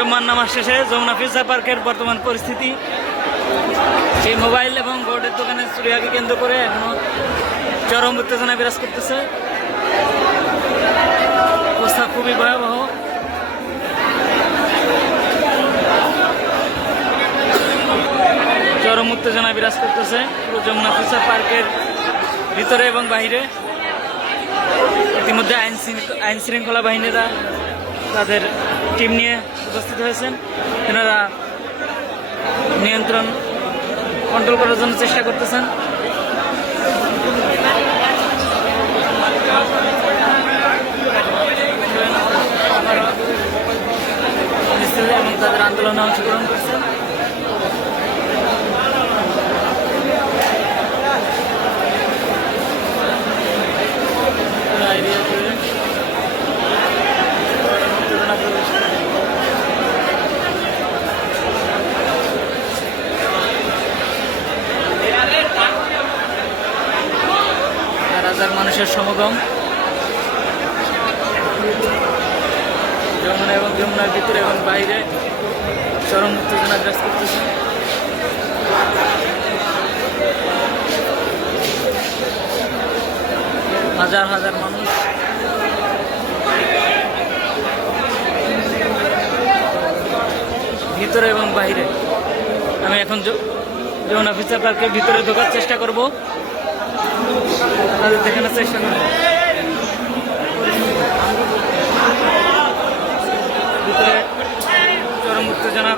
জম্মার নামাজ শেষে যমুনা ফিউচার পার্কের বর্তমান পরিস্থিতি। সেই মোবাইল এবং বোর্ডের দোকানে চুরিয়াকে কেন্দ্র করে এখনও চরম উত্তেজনা বিরাজ করতেছে। অবস্থা খুবই ভয়াবহ। চরম উত্তেজনা বিরাজ করতেছে পুরো যমুনা ফিউচার পার্কের ভিতরে এবং বাইরে ইতিমধ্যে আইন আইন শৃঙ্খলা বাহিনীরা তাদের টিম নিয়ে উপস্থিত হয়েছেন। এনারা নিয়ন্ত্রণ কন্ট্রোল করার জন্য চেষ্টা করতেছেন। এবং তাদের আন্দোলনে অংশগ্রহণ করছেন এরিয়া জুড়ে উত্তেজনা প্রবেশ করে। হাজার মানুষের সমাগম। যমুনা এবং যমুনার ভিতরে এবং বাইরে চরম উত্তেজনা বিরাজ করতেছে। হাজার হাজার মানুষ। ভিতরে এবং বাইরে। আমি এখন যমুনা ফিচার পার্কের ভিতরে ঢোকার চেষ্টা করব। তাদের দেখানোর চেষ্টা করব ভিতরে চরম উত্তেজনা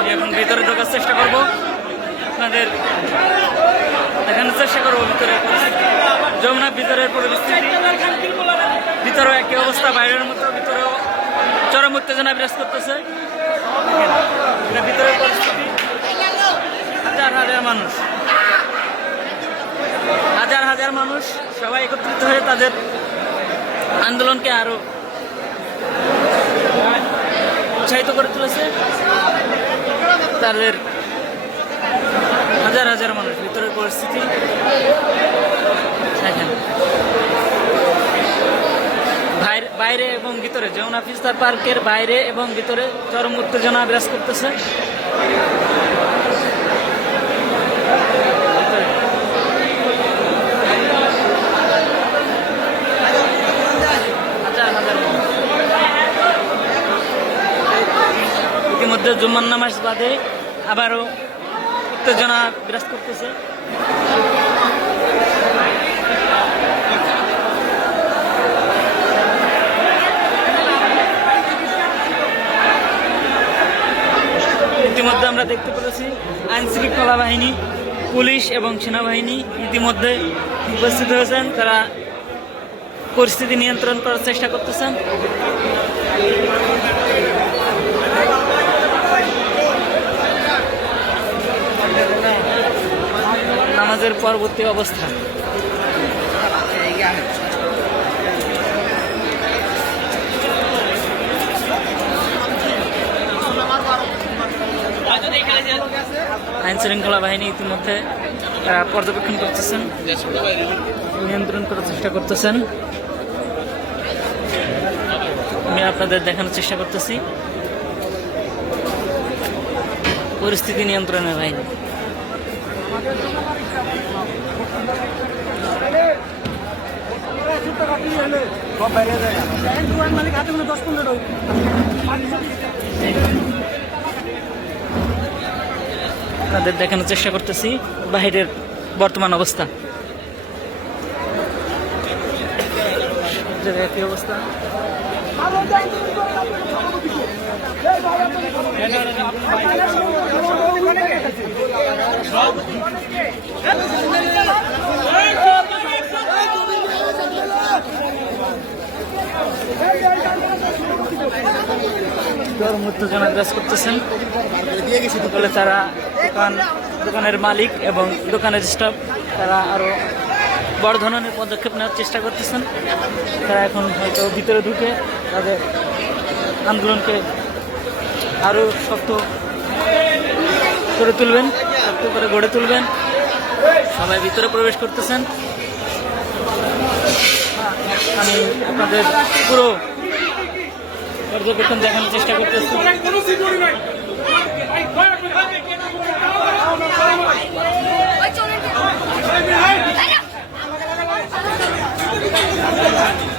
আমি এখন ভিতরে ঢোকার চেষ্টা করব আপনাদের দেখানোর চেষ্টা করব ভিতরে যমুনা ভিতরের পরিস্থিতি। ভিতরেও একই অবস্থা, বাইরের মতো ভিতরেও চরম উত্তেজনা বিরাজ করতেছে। ভিতরের পরিস্থিতি। হাজার হাজার মানুষ। হাজার হাজার মানুষ সবাই একত্রিত হয়ে তাদের আন্দোলনকে আরও উৎসাহিত করে তুলেছে। তাদের হাজার হাজার মানুষ, ভিতরের পরিস্থিতি বাইরে- এবং ভিতরে, যমুনা ফিস্তার পার্কের বাইরে এবং ভিতরে চরম উত্তেজনা বিরাজ করতেছে। ইতিমধ্যে জুম্মান নামাজ বাদে আবারও উত্তেজনা বিরাজ করতেছে। ইতিমধ্যে আমরা দেখতে পেরেছি আইন শৃঙ্খলা বাহিনী পুলিশ এবং সেনাবাহিনী ইতিমধ্যে উপস্থিত হয়েছেন। তারা পরিস্থিতি নিয়ন্ত্রণ করার চেষ্টা করতেছেন। নামাজের পরবর্তী অবস্থা। আইন শৃঙ্খলা বাহিনী ইতিমধ্যে পর্যবেক্ষণ করতেছেন, নিয়ন্ত্রণ করার চেষ্টা করতেছেন। আমি আপনাদের দেখানোর চেষ্টা করতেছি। পরিস্থিতি নিয়ন্ত্রণের বাহিনী। আপনাদের দেখানোর চেষ্টা করতেছি বাহিরের বর্তমান অবস্থা। একই অবস্থা। চরম উত্তেজনা বিরাজ করতেছেন। বলে তারা দোকান, দোকানের মালিক এবং দোকানের স্টাফ তারা আরও বড় ধরনের পদক্ষেপ নেওয়ার চেষ্টা করতেছেন। তারা এখন হয়তো ভিতরে ঢুকে তাদের আন্দোলনকে আরও শক্ত করে তুলবেন, শক্ত করে গড়ে তুলবেন। সবাই ভিতরে প্রবেশ করতেছেন। আমি আপনাদের পুরো পর্যবেক্ষণ দেখানোর চেষ্টা করতেছি। ওই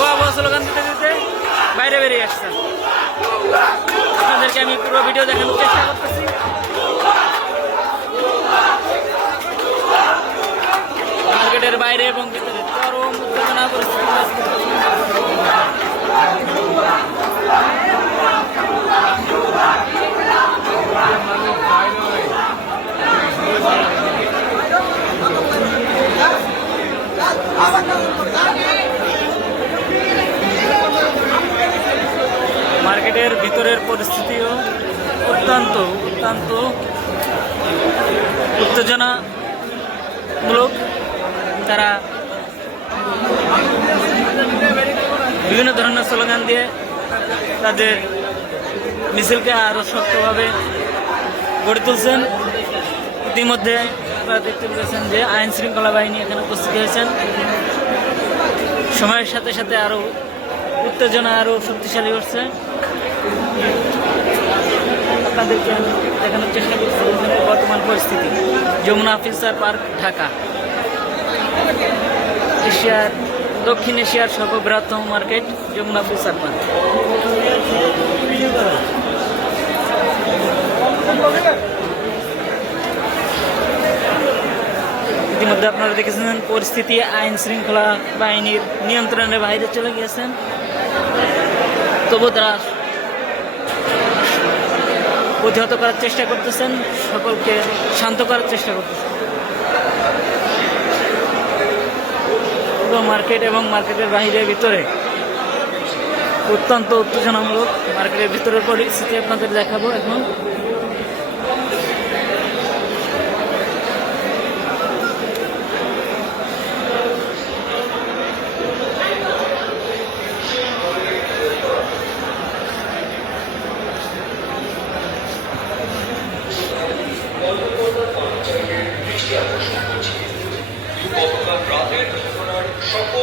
ভুয়া ভুয়া স্লোগান দিতে দিতে বাইরে বেরিয়ে আসছে। আপনাদেরকে আমি পুরো ভিডিও দেখানোর চেষ্টা করতেছি। মার্কেটের বাইরে এবং ভিতরে চরম উত্তেজনা পরিস্থিতি বিরাজ করতেছে। মার্কেটের ভিতরের পরিস্থিতিও অত্যন্ত অত্যন্ত উত্তেজনামূলক। তারা বিভিন্ন ধরনের স্লোগান দিয়ে তাদের মিছিলকে আরও শক্তভাবে গড়ে তুলছেন। ইতিমধ্যে আপনারা দেখতে পেয়েছেন যে আইন শৃঙ্খলা বাহিনী এখানে উপস্থিত হয়েছেন। সময়ের সাথে সাথে আরও উত্তেজনা আরও শক্তিশালী হচ্ছে। আপনাদেরকে আমি দেখানোর চেষ্টা করছি এখানে বর্তমান পরিস্থিতি। Jamuna officer park, Dhaka. এশিয়ার, দক্ষিণ এশিয়ার সর্ববৃহত্তম মার্কেট যমুনা ফিউচার পার্ক। ইতিমধ্যে আপনারা দেখেছেন, পরিস্থিতি, আইন শৃঙ্খলা বাহিনীর নিয়ন্ত্রণের বাইরে চলে গিয়েছেন। তবু তারা প্রতিহত করার চেষ্টা করতেছেন, সকলকে শান্ত করার চেষ্টা করতেছেন। পুরো মার্কেট এবং মার্কেটের বাইরে ভিতরে অত্যন্ত উত্তেজনামূলক মার্কেটের ভিতরের পরিস্থিতি আপনাদের দেখাবো এখন। গতকাল রাতের ঘটনার সকল